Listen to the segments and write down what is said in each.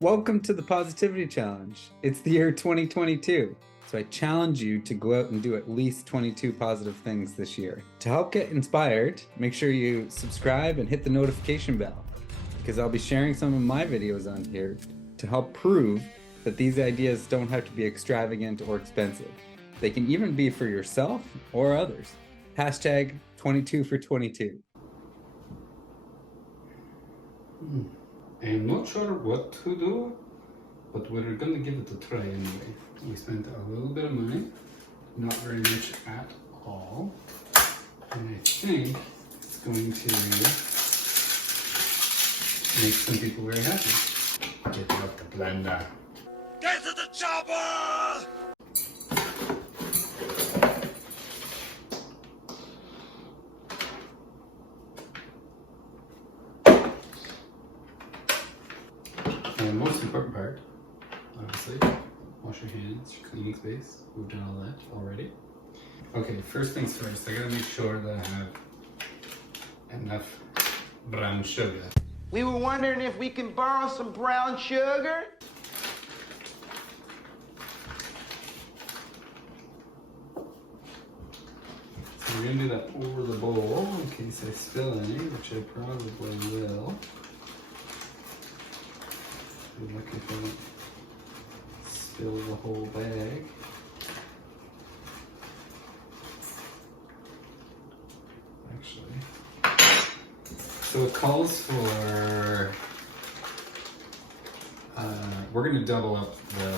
Welcome to the Positivity Challenge. It's the year 2022, so I challenge you to go out and do at least 22 positive things this year. To help get inspired, make sure you subscribe and hit the notification bell, because I'll be sharing some of my videos on here to help prove that these ideas don't have to be extravagant or expensive. They can even be for yourself or others. Hashtag 22 for 22. I'm not sure what to do, but we're gonna give it a try anyway. We spent a little bit of money, not very much at all, and I think it's going to make some people very happy. Get out the blender. Get to the chopper! The most important part, obviously, wash your hands, your cleaning space. We've done all that already. Okay, first things first, I gotta make sure that I have enough brown sugar. We were wondering if we can borrow some brown sugar. So we're gonna do that over the bowl in case I spill any, which I probably will. Be lucky if I don't spill the whole bag. Actually. So it calls for, we're gonna double up the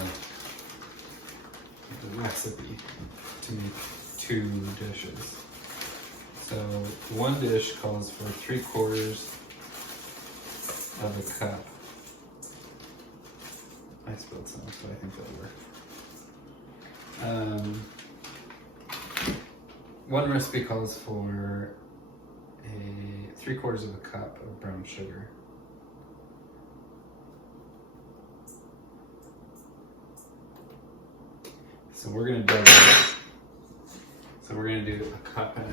recipe to make 2 dishes. So one dish calls for 3/4 of a cup. I spilled some, so I think that'll work. One recipe calls for 3/4 of a cup of brown sugar. So we're gonna double it. So we're gonna do 1.5 cups.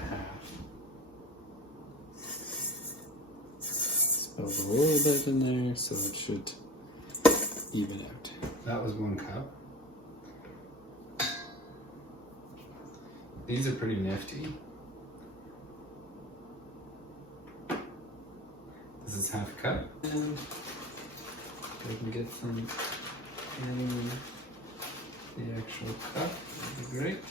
Spilled a little bit in there, so it should even out. That was 1 cup. These are pretty nifty. This is 1/2 cup. And if I can get some in the actual cup, that'd be great.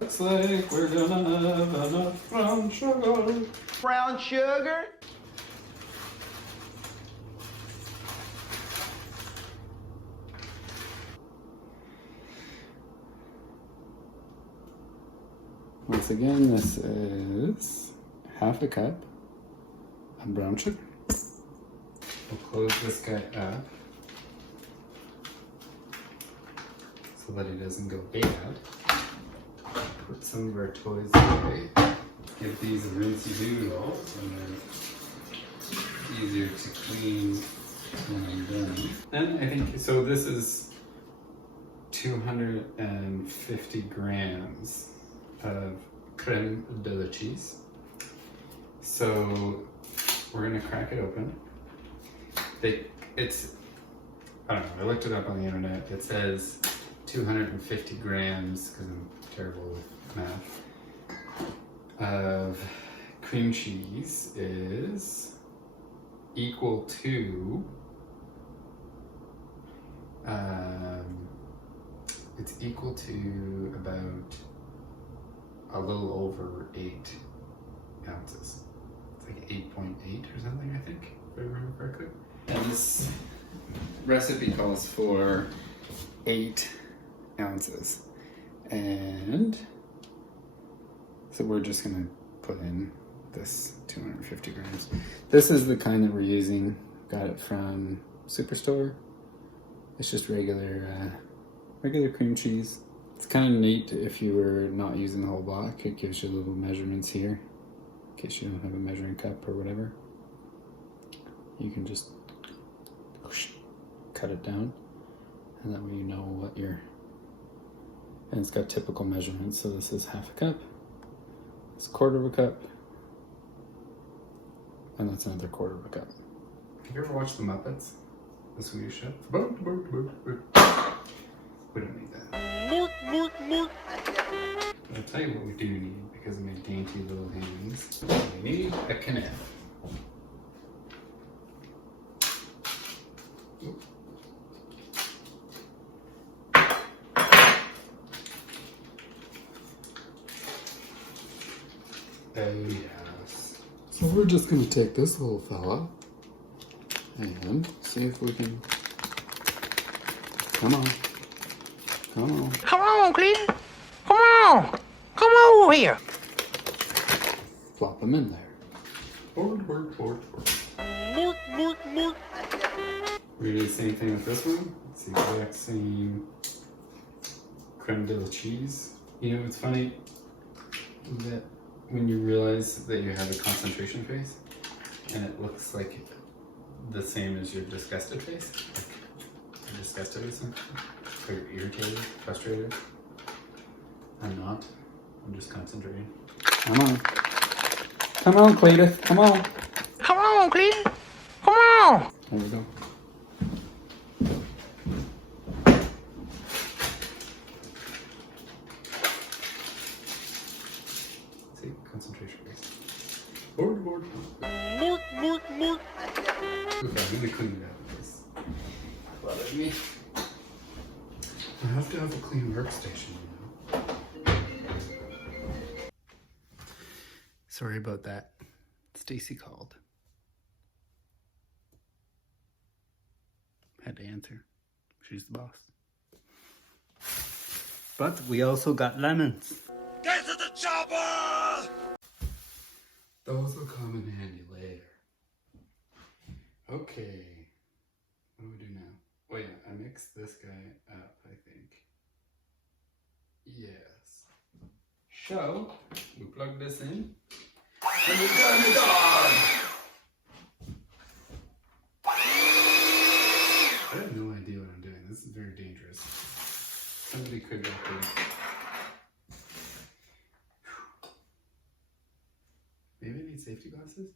Looks like we're gonna have enough brown sugar. Brown sugar? Once again, this is 1/2 cup of brown sugar. We'll close this guy up so that he doesn't go bad. Put some of our toys away. Give these a rinsey doodle so they're easier to clean when I'm done. And I think, so this is 250 grams of creme de cheese. So we're gonna crack it open. I don't know, I looked it up on the internet. It says 250 grams, because I'm terrible with math, of cream cheese is equal to, it's equal to about a little over 8 ounces. It's like 8.8 or something, I think, if I remember correctly. And this recipe calls for 8 ounces. And so we're just gonna put in this 250 grams. This is the kind that we're using. Got it from Superstore. It's just regular cream cheese. It's kind of neat if you were not using the whole block. It gives you little measurements here in case you don't have a measuring cup or whatever. You can just cut it down, and that way you know what you're. And it's got typical measurements. So this is 1/2 cup. It's 1/4 cup. And that's another quarter of a cup. Have you ever watched The Muppets? The Swedish Chef? We don't need that. But I'll tell you what we do need, because of my dainty little hands. We need a canape. Oh yes. So we're just going to take this little fella and see if we can... Come on. Come on. Come on, Clint. Come on. Come over here. Plop him in there. Forward. We're going to do the same thing with this one. It's the exact same creme de la cheese. You know, it's funny that when you realize that you have a concentration face and it looks like the same as your disgusted face. Like you're disgusted with something, or you're irritated, frustrated. I'm not. I'm just concentrating. Come on. Come on, Cletus. Come on. Come on, Clint. Come on. There we go. See, concentration face. Forward. Ooh, I'm really cleaning out this. Bother me. I have to have a clean workstation, you know. Sorry about that. Stacy called. Had to answer. She's the boss. But we also got lemons. Get to the chopper! Those will come in handy later. Okay. What do we do now? Oh yeah, I mixed this guy up, I think. Yes. So, we plug this in. And we turn it on! I have no idea what I'm doing. This is very dangerous. Somebody could get hurt. Maybe I need safety glasses?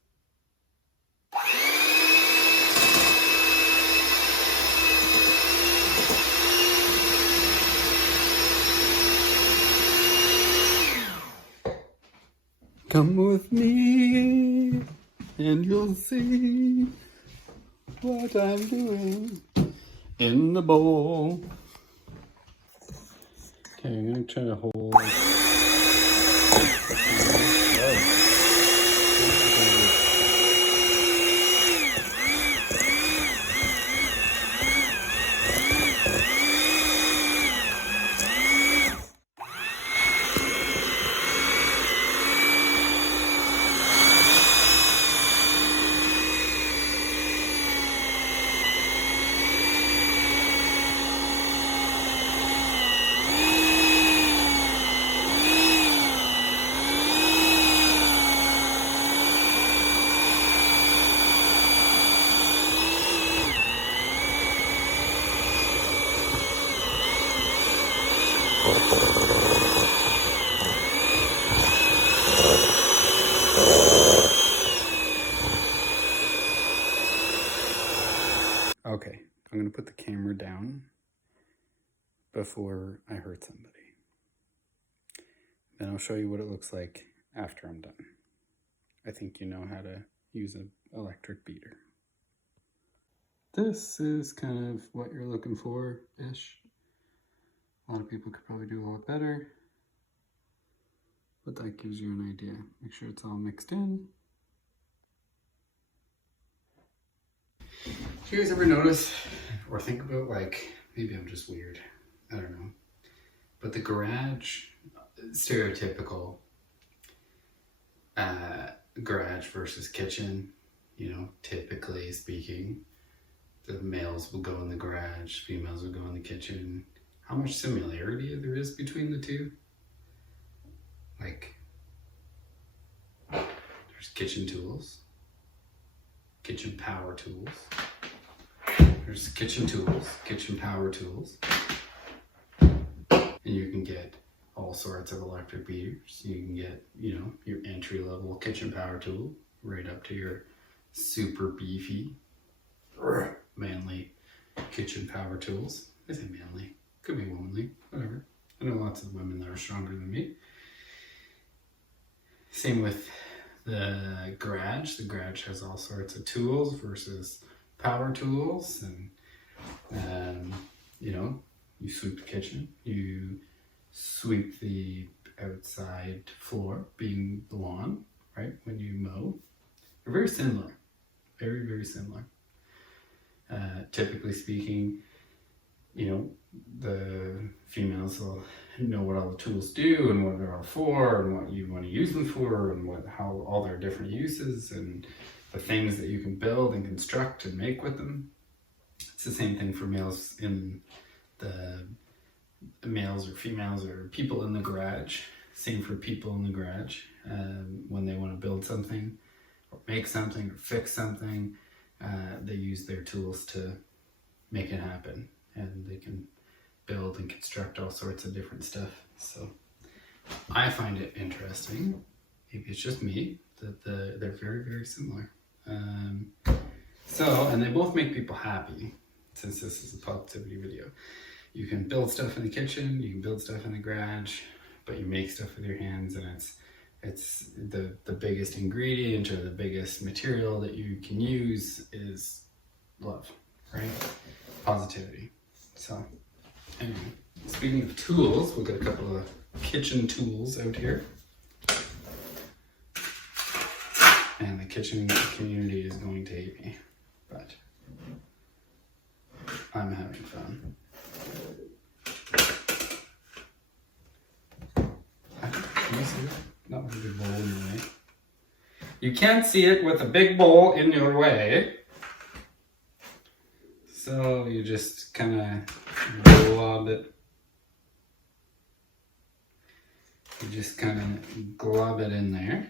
Come with me and you'll see what I'm doing in the bowl. Okay, I'm gonna try to hold. Okay, I'm gonna put the camera down before I hurt somebody. Then I'll show you what it looks like after I'm done. I think you know how to use an electric beater. This is kind of what you're looking for-ish. A lot of people could probably do a lot better, but that gives you an idea. Make sure it's all mixed in. Do you guys ever notice or think about, like, maybe I'm just weird, I don't know, but the garage, stereotypical garage versus kitchen, you know, typically speaking, the males will go in the garage, females will go in the kitchen. How much similarity there is between the two? Like, there's kitchen tools, kitchen power tools. There's kitchen tools, kitchen power tools. And you can get all sorts of electric beaters. You can get, you know, your entry level kitchen power tool right up to your super beefy, manly kitchen power tools. I say manly, could be womanly, whatever. I know lots of women that are stronger than me. Same with the garage. The garage has all sorts of tools versus power tools, and you know, you sweep the kitchen, you sweep the outside floor, being the lawn, right? When you mow, they're very similar, very, very similar. Typically speaking, you know, the females will know what all the tools do and what they're all for and what you want to use them for and how all their different uses and the things that you can build and construct and make with them. It's the same thing for males in the males or females or people in the garage. Same for people in the garage. When they want to build something or make something or fix something, they use their tools to make it happen, and they can build and construct all sorts of different stuff. So I find it interesting, maybe it's just me, that they're very, very similar. And they both make people happy, since this is a positivity video. You can build stuff in the kitchen, you can build stuff in the garage, but you make stuff with your hands, and it's the biggest ingredient or the biggest material that you can use is love, right? Positivity. So anyway, speaking of tools, we've got a couple of kitchen tools out here. And the kitchen community is going to hate me, but I'm having fun. Can you see it? Not with a big bowl in your way. You can't see it with a big bowl in your way. So you just kind of glob it. You just kind of glob it in there.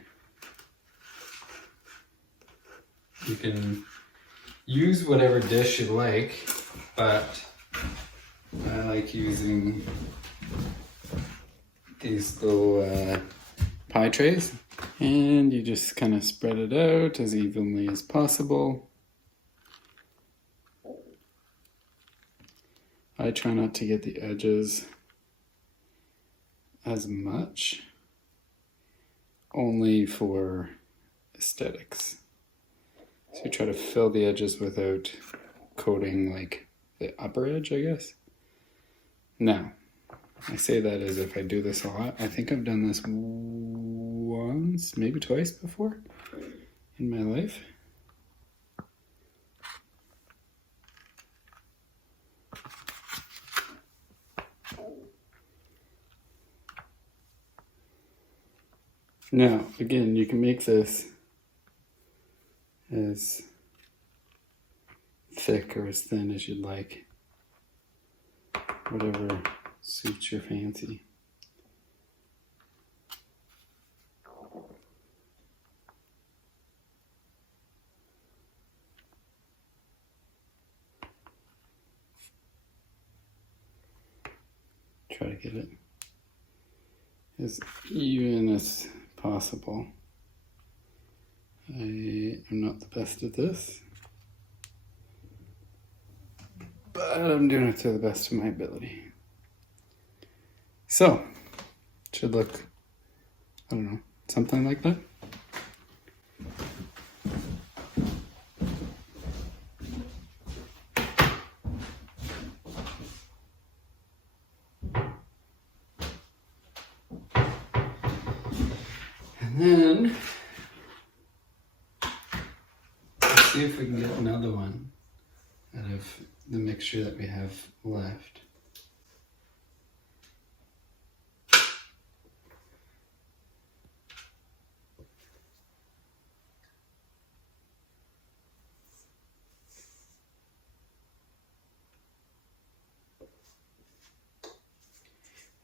You can use whatever dish you like, but I like using these little pie trays, and you just kind of spread it out as evenly as possible. I try not to get the edges as much, only for aesthetics. So you try to fill the edges without coating like the upper edge, I guess. Now, I say that as if I do this a lot. I think I've done this once, maybe twice before in my life. Now, again, you can make this as thick or as thin as you'd like. Whatever suits your fancy. Try to get it as even as possible. I am not the best at this, but I'm doing it to the best of my ability. So, it should look, I don't know, something like that. And then, let's see if we can get another one out of the mixture that we have left.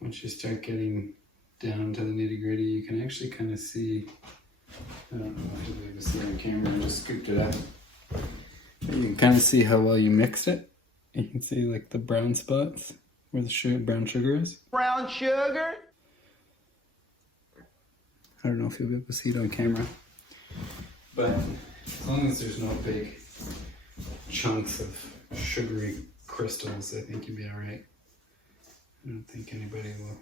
Once you start getting down to the nitty-gritty, you can actually kind of see, I don't know if you'll be able to see on camera, I just scooped it up. But you can kind of see how well you mixed it. You can see like the brown spots where the brown sugar is. Brown sugar? I don't know if you'll be able to see it on camera, but As long as there's no big chunks of sugary crystals, I think you'll be alright. I don't think anybody will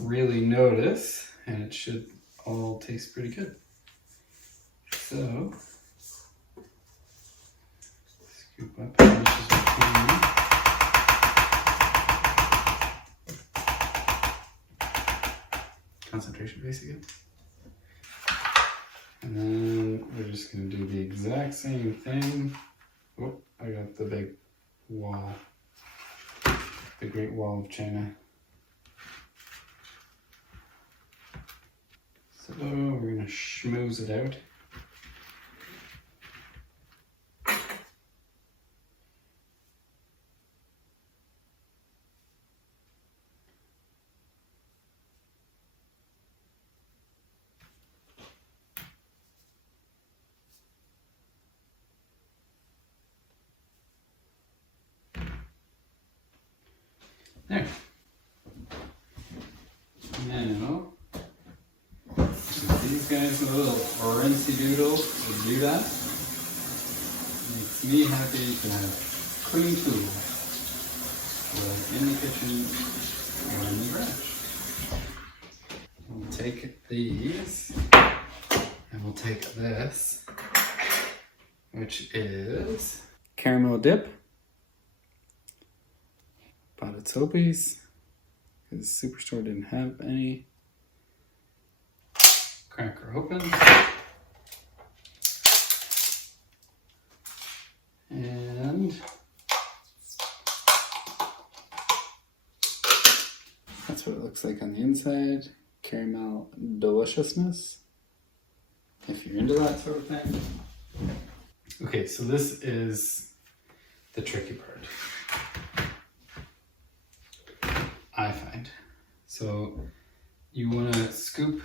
really notice, and it should all taste pretty good. So, scoop up as much as we can. Concentration base again. And then we're just going to do the exact same thing. Oh, I got the big wall. The Great Wall of China. So we're going to schmooze it out. There. Now, these guys, a little rinsey doodle, will do that. Makes me happy to have clean tools, whether in the kitchen or in the garage. We'll take these, and we'll take this, which is caramel dip. Bought at Soapy's because the Superstore didn't have any. Crack her open. And that's what it looks like on the inside. Caramel deliciousness, if you're into that sort of thing. Okay, so this is the tricky part, I find. So you want to scoop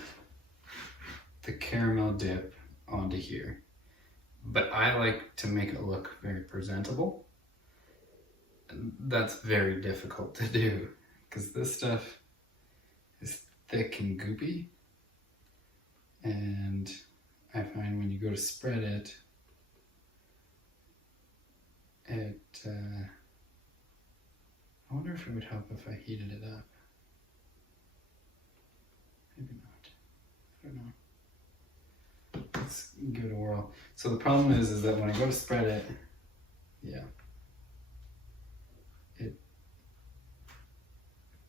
the caramel dip onto here, but I like to make it look very presentable. That's very difficult to do because this stuff is thick and goopy, and I find when you go to spread it, I wonder if it would help if I heated it up. Maybe not. I don't know. Let's give it a whirl. So the problem is that when I go to spread it, yeah, it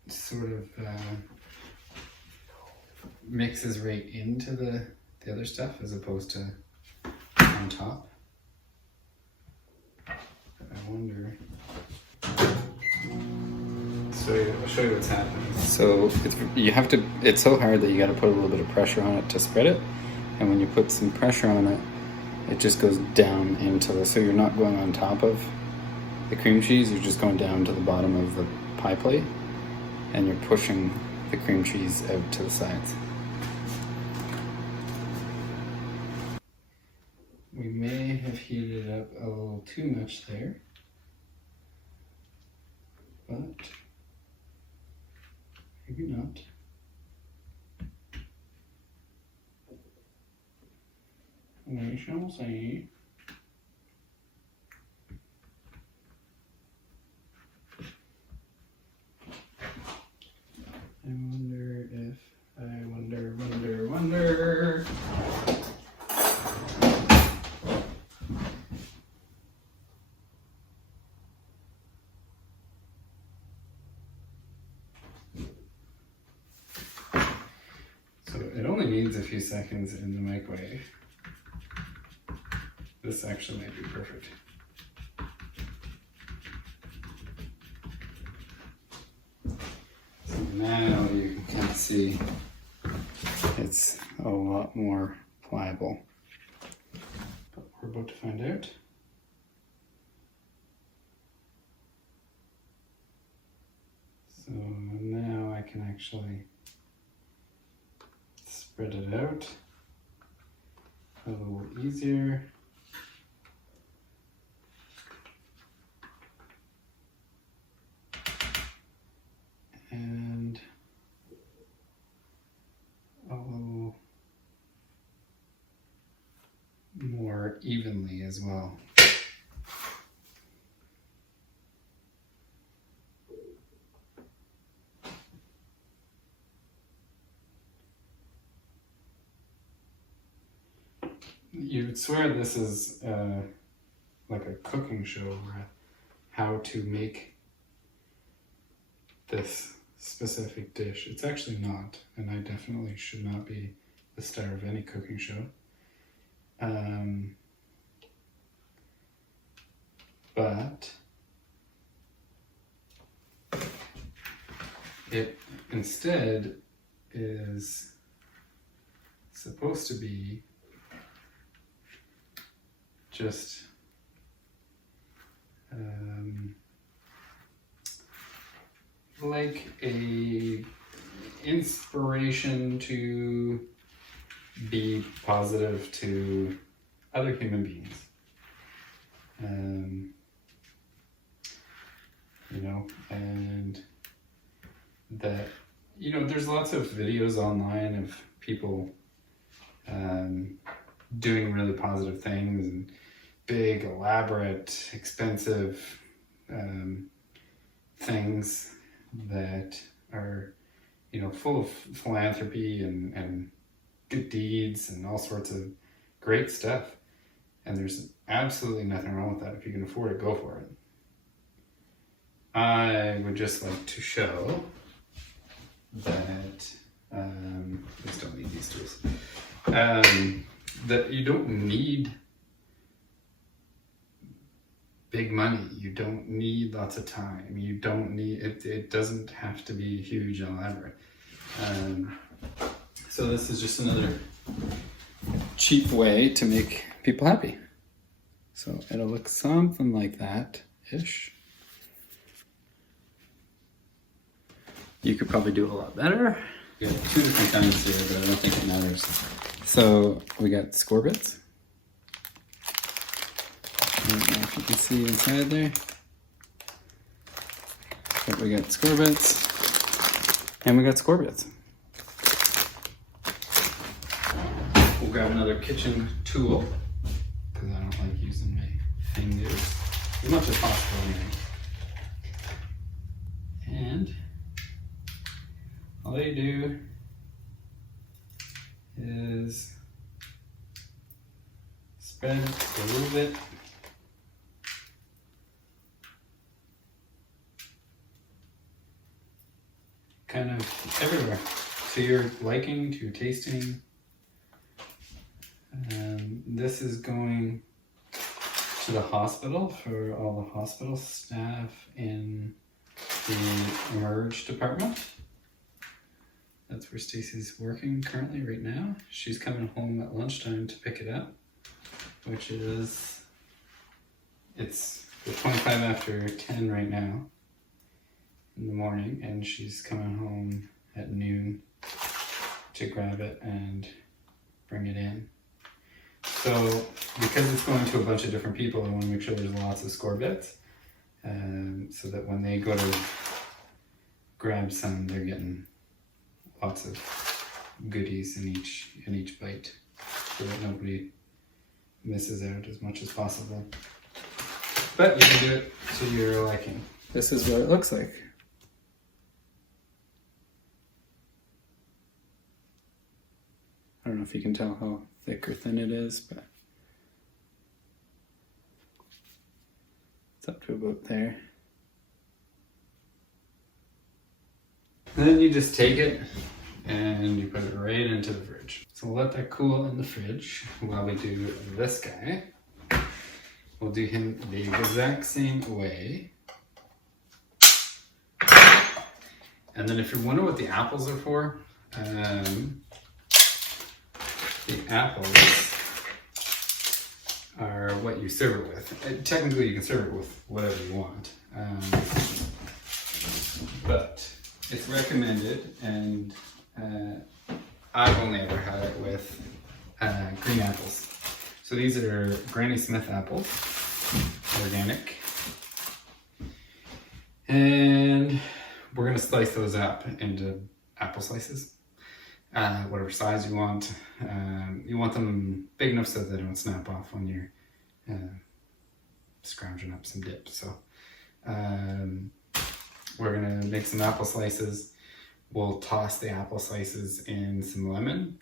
sort of mixes right into the other stuff as opposed to on top. I wonder. I'll show you what's happening. So it's so hard that you got to put a little bit of pressure on it to spread it. And when you put some pressure on it, it just goes down into the, so you're not going on top of the cream cheese, you're just going down to the bottom of the pie plate, and you're pushing the cream cheese out to the sides. We may have heated it up a little too much there, but maybe not. We shall see. I wonder. So it only needs a few seconds in the microwave. This actually might be perfect. So now you can see it's a lot more pliable. But we're about to find out. So now I can actually spread it out a little easier. And a little as well. You'd swear this is like a cooking show or how to make this specific dish. It's actually not, and I definitely should not be the star of any cooking show. But it instead is supposed to be just like a inspiration to be positive to other human beings. You know, and that, you know, there's lots of videos online of people doing really positive things and big, elaborate, expensive things that are, you know, full of philanthropy and good deeds and all sorts of great stuff. And there's absolutely nothing wrong with that. If you can afford it, go for it. I would just like to show that, please don't need these tools, that you don't need big money. You don't need lots of time. You don't need, it doesn't have to be huge and elaborate. So this is just another cheap way to make people happy. So it'll look something like that-ish. You could probably do a lot better. We got two different kinds here, but I don't think it matters. So we got score bits. I don't know if you can see inside there. But we got score bits. And we got score bits. We'll grab another kitchen tool, because I don't like using my fingers as much as possible anyway. And all you do is spread a little bit kind of everywhere to your liking, to your tasting. This is going to the hospital for all the hospital staff in the emerge department. That's where Stacy's working currently right now. She's coming home at lunchtime to pick it up, which is, it's 25 after 10 right now in the morning, and she's coming home at noon to grab it and bring it in. So because it's going to a bunch of different people, I want to make sure there's lots of score bits, so that when they go to grab some, they're getting lots of goodies in each bite, so that nobody misses out as much as possible. But you can do it to your liking. This is what it looks like. I don't know if you can tell how thick or thin it is, but it's up to about there. And then you just take it and you put it right into the fridge. So we'll let that cool in the fridge while we do this guy. We'll do him the exact same way. And then if you're wondering what the apples are for, the apples are what you serve it with. Technically you can serve it with whatever you want. But it's recommended, and I've only ever had it with green apples. So these are Granny Smith apples, organic. And we're gonna slice those up into apple slices, whatever size you want. You want them big enough so they don't snap off when you're scrounging up some dip. So we're gonna make some apple slices. We'll toss the apple slices in some lemon,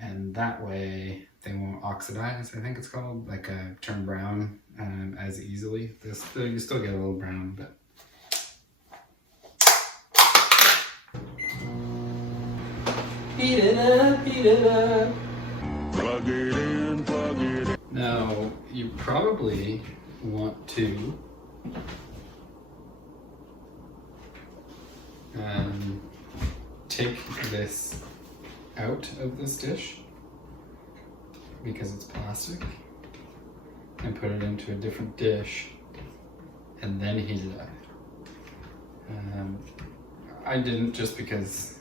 and that way they won't oxidize, I think it's called, like turn brown as easily. You still get a little brown, but heat it up, heat it up. Plug it in, plug it in. Now, you probably want to take this out of this dish because it's plastic and put it into a different dish and then heat it up. I didn't, just because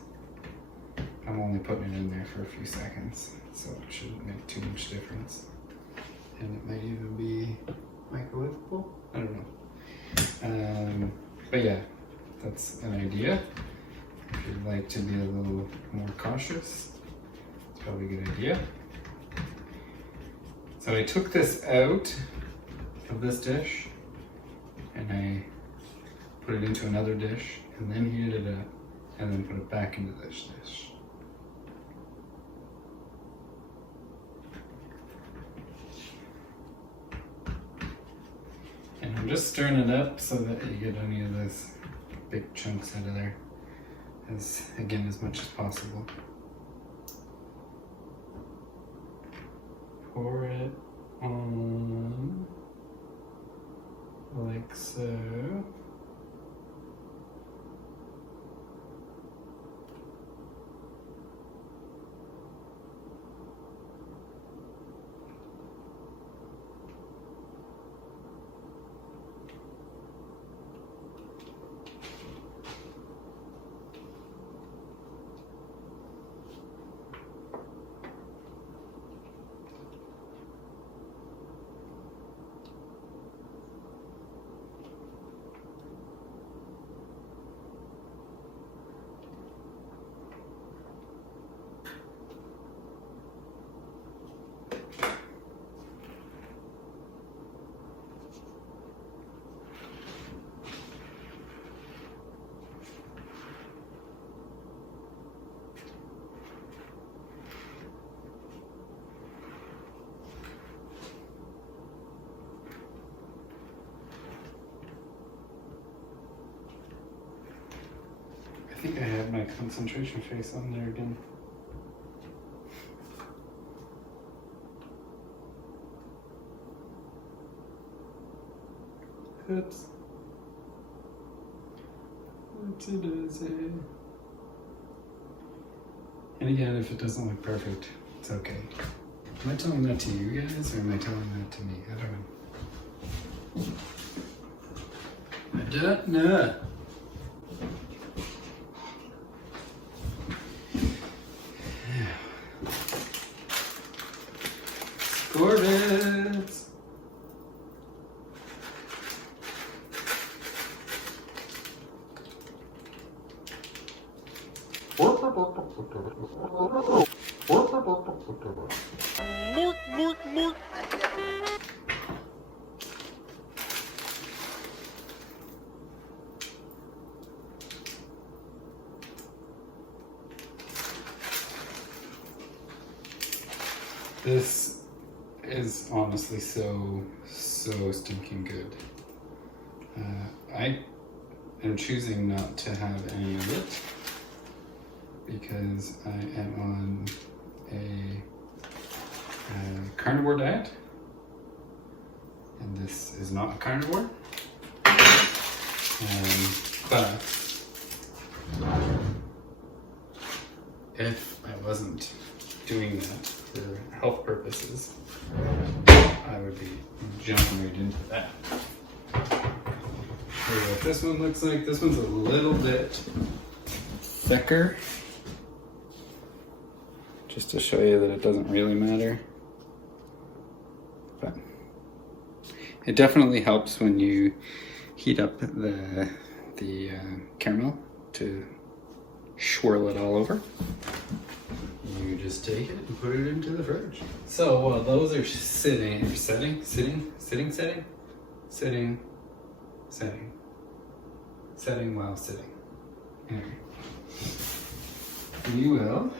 I'm only putting it in there for a few seconds, so it shouldn't make too much difference. And it might even be microwavable? I don't know. But yeah, that's an idea. If you'd like to be a little more cautious, it's probably a good idea. So I took this out of this dish and I put it into another dish and then heated it up and then put it back into this dish. And I'm just stirring it up so that you get any of those big chunks out of there, as much as possible. Pour it on like so. I think I had my concentration face on there again. Oops. What's it is? And again, if it doesn't look perfect, it's okay. Am I telling that to you guys or am I telling that to me? I don't know. Orbits. This is honestly so stinking good. I am choosing not to have any of it because I am on a carnivore diet, and this is not a carnivore. But if I wasn't doing that for health purposes, I would be jumping right into that. Here's what this one looks like. This one's a little bit thicker, just to show you that it doesn't really matter. But it definitely helps when you heat up the caramel to swirl it all over. You just take it and put it into the fridge. So while those are sitting, while sitting. Anyway, you will.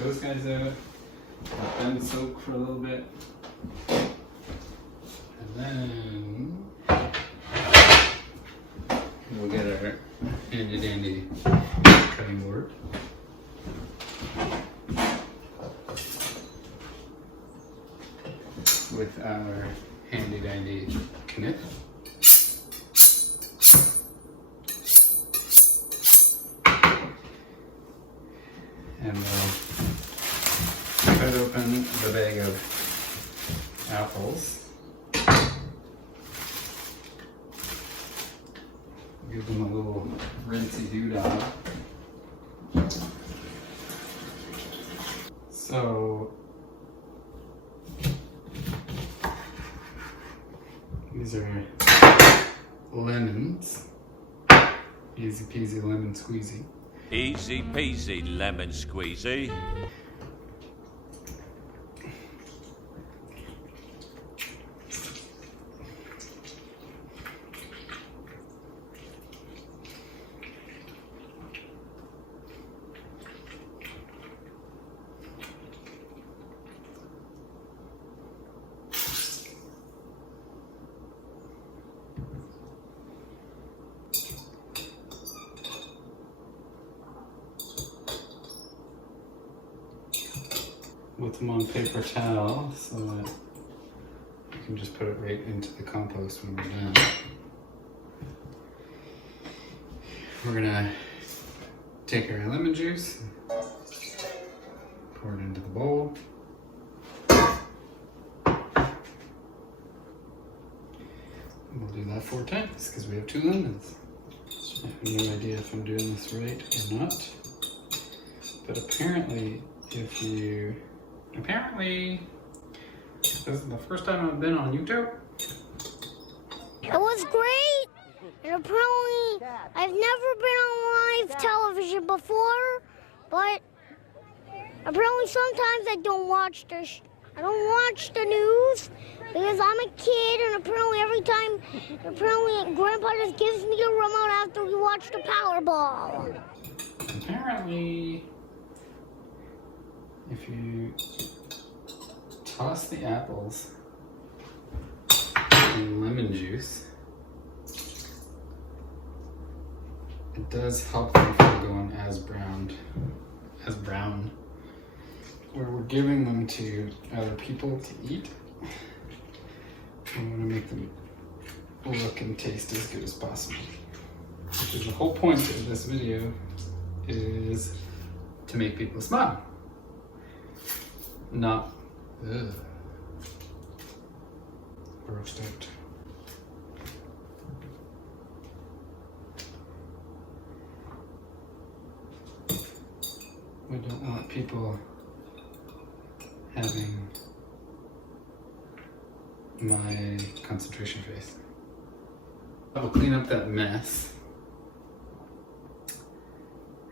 Those guys out. Let them soak for a little bit. And then we'll get our handy dandy cutting board. With our handy dandy knife. And we'll cut open the bag of apples. Give them a little rinsey doodah. So these are lemons. Easy peasy lemon squeezy. Easy peasy lemon squeezy. With them on paper towel so that you can just put it right into the compost when we're done. We're gonna take our lemon juice, pour it into the bowl. We'll do that 4 times because we have 2 lemons. I have no idea if I'm doing this right or not, but apparently this is the first time I've been on YouTube. It was great, and apparently I've never been on live television before, but apparently sometimes I don't watch the news because I'm a kid, and apparently Grandpa just gives me a remote after we watch the Powerball. Apparently, if you toss the apples in lemon juice, it does help them from going as brown, where we're giving them to other people to eat. We want to make them look and taste as good as possible. Because the whole point of this video is to make people smile. Not grossed out. We don't want people having my concentration face. I'll clean up that mess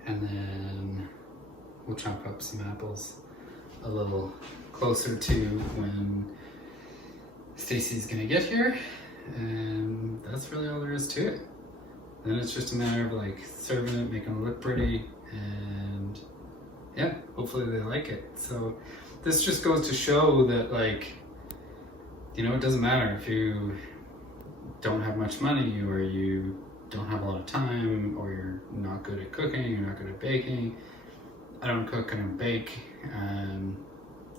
and then we'll chop up some apples a little closer to when Stacy's gonna get here, and that's really all there is to it. Then it's just a matter of like serving it, making it look pretty, and yeah, hopefully they like it. So this just goes to show that, like, you know, it doesn't matter if you don't have much money or you don't have a lot of time or you're not good at cooking, you're not good at baking. I don't cook, I don't bake.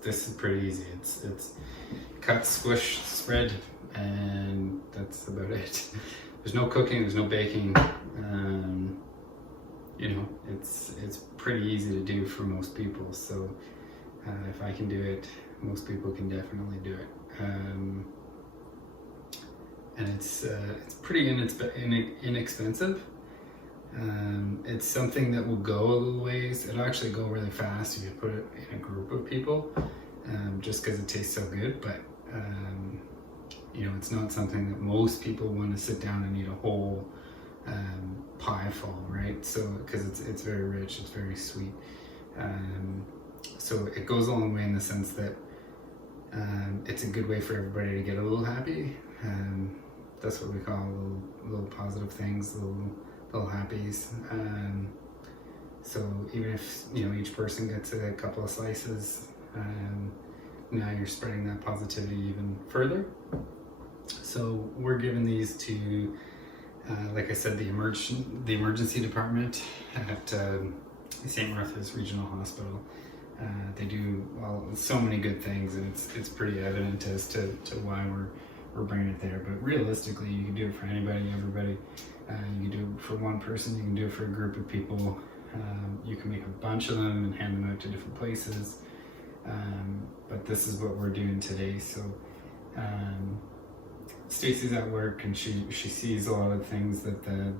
This is pretty easy. It's cut, squish, spread, and that's about it. There's no cooking, there's no baking. You know, it's pretty easy to do for most people. So if I can do it, most people can definitely do it. And it's pretty inexpensive. It's something that will go a little ways. It'll actually go really fast if you put it in a group of people, just because it tastes so good. But You know, it's not something that most people want to sit down and eat a whole pie full, right? So, because it's very rich, it's very sweet. So it goes a long way in the sense that it's a good way for everybody to get a little happy. That's what we call little positive things, little happies. So even if, you know, each person gets a couple of slices, now you're spreading that positivity even further. So we're giving these to, like I said, the emergency department at St. Martha's Regional Hospital. They do so many good things, and it's pretty evident as to why we're bringing it there. But realistically, you can do it for anybody, everybody. You can do it for one person. You can do it for a group of people. You can make a bunch of them and hand them out to different places. But this is what we're doing today. So Stacy's at work, and she sees a lot of things that the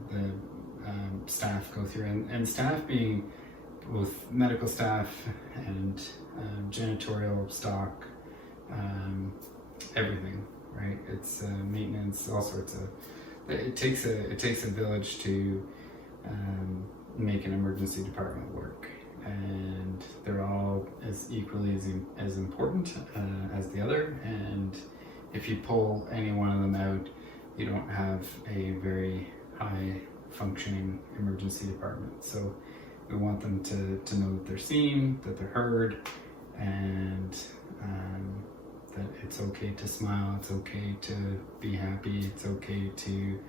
staff go through, and staff being both medical staff and janitorial stock, everything, right? It's maintenance, all sorts of. It takes a village to make an emergency department work, and they're all as equally as important as the other. And if you pull any one of them out, you don't have a very high functioning emergency department. So we want them to know that they're seen, that they're heard, and that it's okay to smile, it's okay to be happy, it's okay to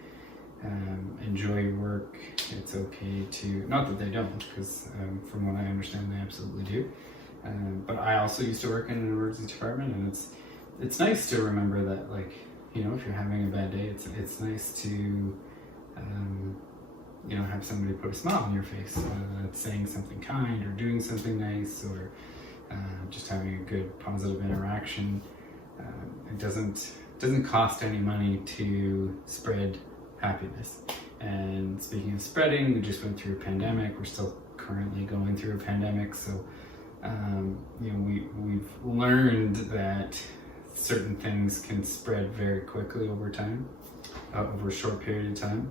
enjoy your work, it's okay to, not that they don't, because from what I understand they absolutely do, but I also used to work in an emergency department, and it's nice to remember that, like, you know, if you're having a bad day, it's nice to you know, have somebody put a smile on your face, saying something kind or doing something nice, or just having a good positive interaction. It doesn't cost any money to spread happiness. And speaking of spreading, we just went through a pandemic. We're still currently going through a pandemic, so you know, we've learned that certain things can spread very quickly over time, over a short period of time.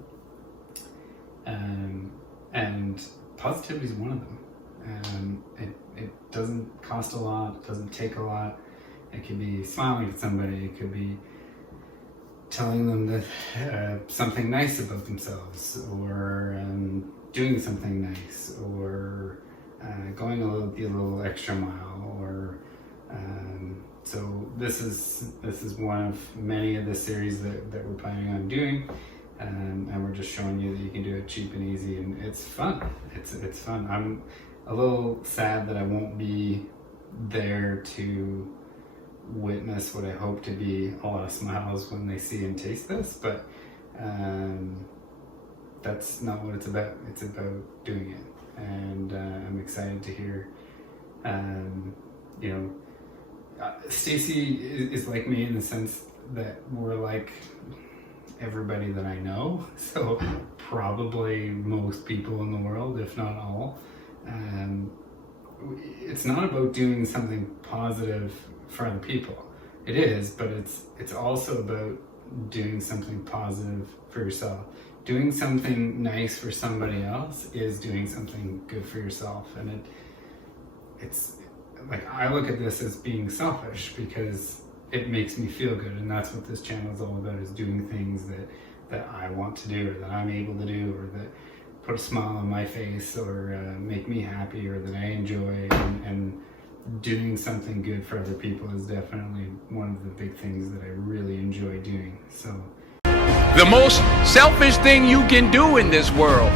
And positivity is one of them. It doesn't cost a lot, it doesn't take a lot. It could be smiling at somebody, it could be telling them that something nice about themselves, or doing something nice, or going the little extra mile, or so this is one of many of the series that we're planning on doing. And we're just showing you that you can do it cheap and easy, and it's fun. It's fun. I'm a little sad that I won't be there to witness what I hope to be a lot of smiles when they see and taste this, but that's not what it's about. It's about doing it, and I'm excited to hear. You know, Stacy is like me in the sense that we're like everybody that I know, so probably most people in the world, if not all. It's not about doing something positive for other people. It is, but it's also about doing something positive for yourself. Doing something nice for somebody else is doing something good for yourself, and it's like, I look at this as being selfish because it makes me feel good, and that's what this channel is all about, is doing things that I want to do, or that I'm able to do, or that put a smile on my face, or make me happy, or that I enjoy, and doing something good for other people is definitely one of the big things that I really enjoy doing. So The most selfish thing you can do in this world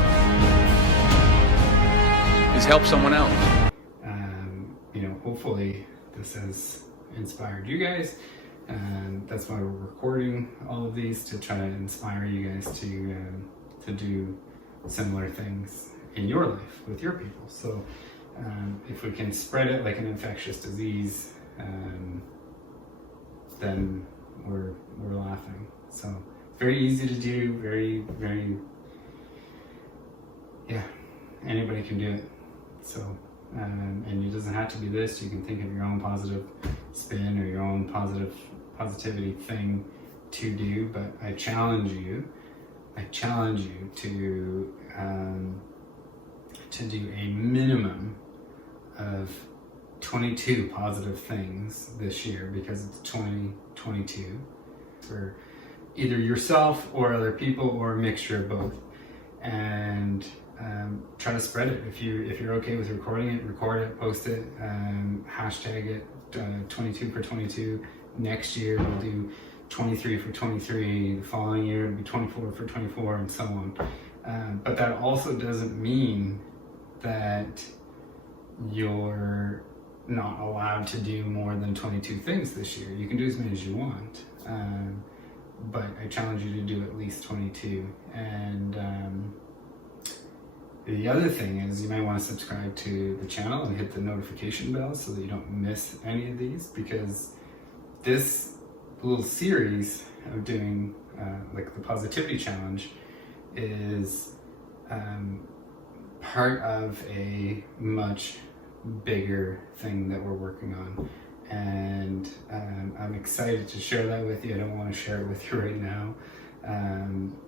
is help someone else. You know, hopefully this has inspired you guys, and that's why we're recording all of these, to try to inspire you guys to do similar things in your life with your people. So if we can spread it like an infectious disease, then we're laughing. So very easy to do, very yeah, anybody can do it. So and it doesn't have to be this. You can think of your own positive spin or your own positivity thing to do, but I challenge you to do a minimum of 22 positive things this year, because it's 2022, for either yourself or other people, or a mixture of both. And try to spread it. If you're okay with recording it, record it, post it, hashtag it, 22 for 22. Next year we'll do 23 for 23. The following year it'll be 24 for 24, and so on. But that also doesn't mean that you're not allowed to do more than 22 things this year. You can do as many as you want, but I challenge you to do at least 22. And the other thing is, you might want to subscribe to the channel and hit the notification bell so that you don't miss any of these, because this little series of doing like the positivity challenge is part of a much bigger thing that we're working on, and I'm excited to share that with you. I don't want to share it with you right now.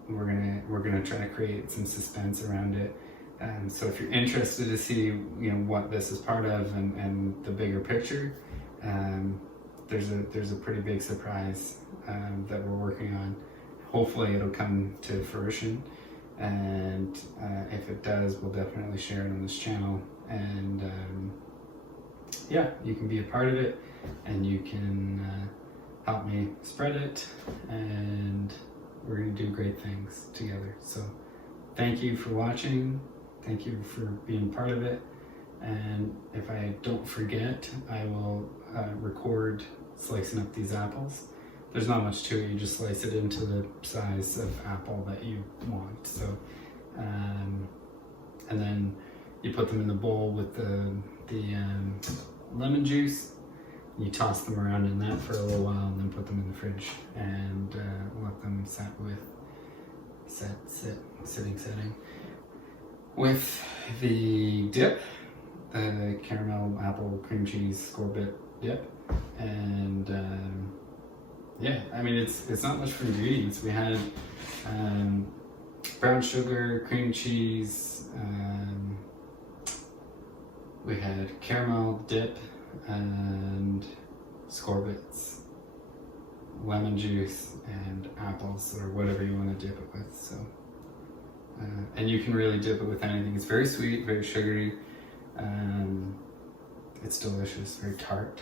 We're gonna try to create some suspense around it. So if you're interested to see, what this is part of and the bigger picture, there's a pretty big surprise that we're working on. Hopefully it'll come to fruition, and if it does, we'll definitely share it on this channel. And yeah, you can be a part of it, and you can help me spread it, and we're gonna do great things together. So thank you for watching. Thank you for being part of it. And if I don't forget, I will record slicing up these apples. There's not much to it. You just slice it into the size of apple that you want. So, and then you put them in the bowl with the lemon juice. You toss them around in that for a little while, and then put them in the fridge and let them setting. With the dip, the caramel apple cream cheese Skor dip, and yeah, I mean it's not much for ingredients. We had brown sugar, cream cheese, we had caramel dip, and Skor, lemon juice, and apples, or whatever you want to dip it with. So. And you can really dip it with anything. It's very sweet, very sugary. It's delicious, very tart.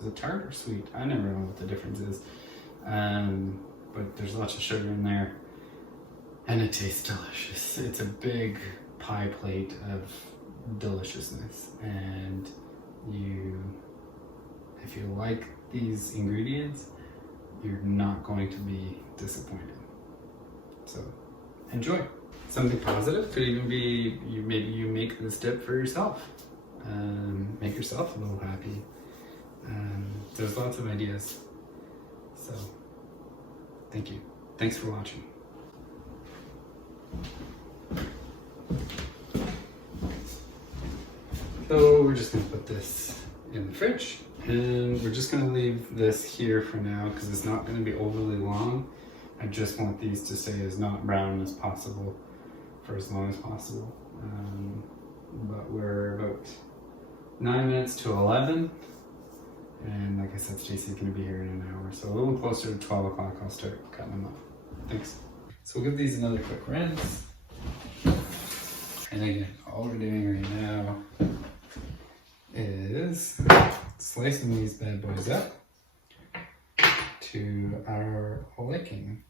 Is it tart or sweet? I never know what the difference is. But there's lots of sugar in there, and it tastes delicious. It's a big pie plate of deliciousness, and if you like these ingredients, you're not going to be disappointed. So enjoy. Something positive could even be maybe you make this dip for yourself. Make yourself a little happy. There's lots of ideas. So thank you. Thanks for watching. So we're just gonna put this in the fridge, and we're just gonna leave this here for now because it's not gonna be overly long. I just want these to stay as not brown as possible for as long as possible. But we're about 9 minutes to 11. And like I said, Stacey's gonna be here in an hour. So a little closer to 12 o'clock, I'll start cutting them up. Thanks. So we'll give these another quick rinse. And again, all we're doing right now is slicing these bad boys up to our liking.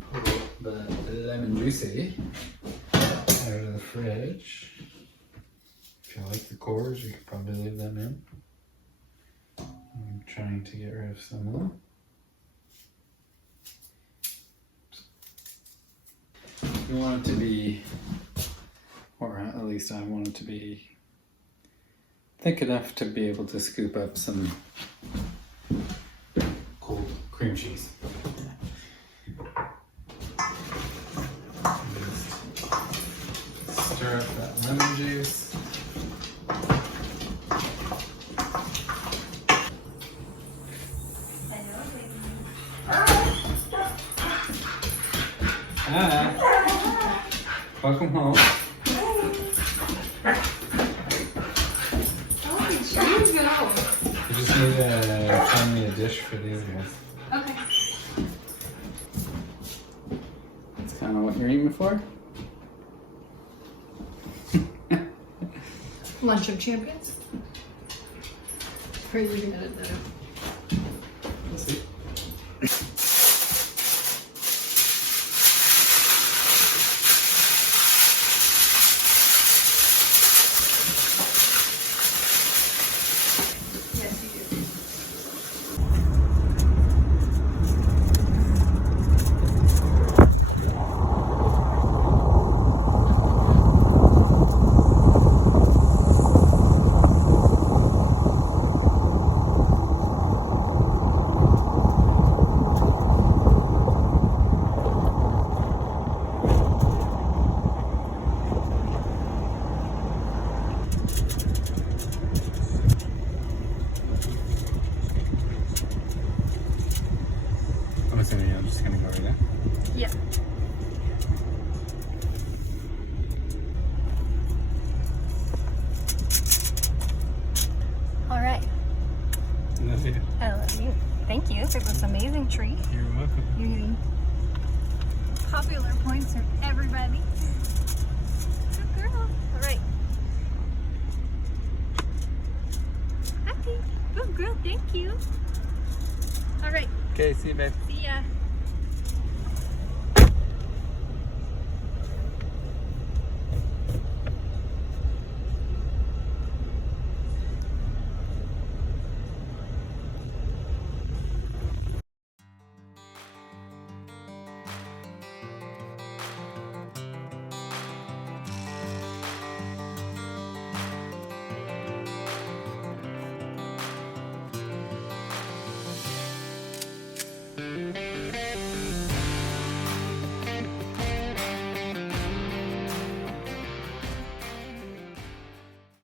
Pull the lemon juicy out of the fridge. If you like the cores, you could probably leave them in. I'm trying to get rid of some of them. You want it to be, or at least I want it to be, thick enough to be able to scoop up some cold cream cheese. Just stir up that lemon juice. Welcome home. Oh, jeez, no. You just need to find me a dish for these guys. Okay. That's kind of what you're aiming for. Lunch of champions. Or are you gonna edit that out? We'll see. Yes, you do. I'm just gonna go right there. Yeah. All right. Love you. I love you. Thank you for this amazing treat. You're welcome. You're getting popular points from everybody. Good girl. All right. Happy. Good girl. Thank you. All right. Okay, see you, babe. See ya.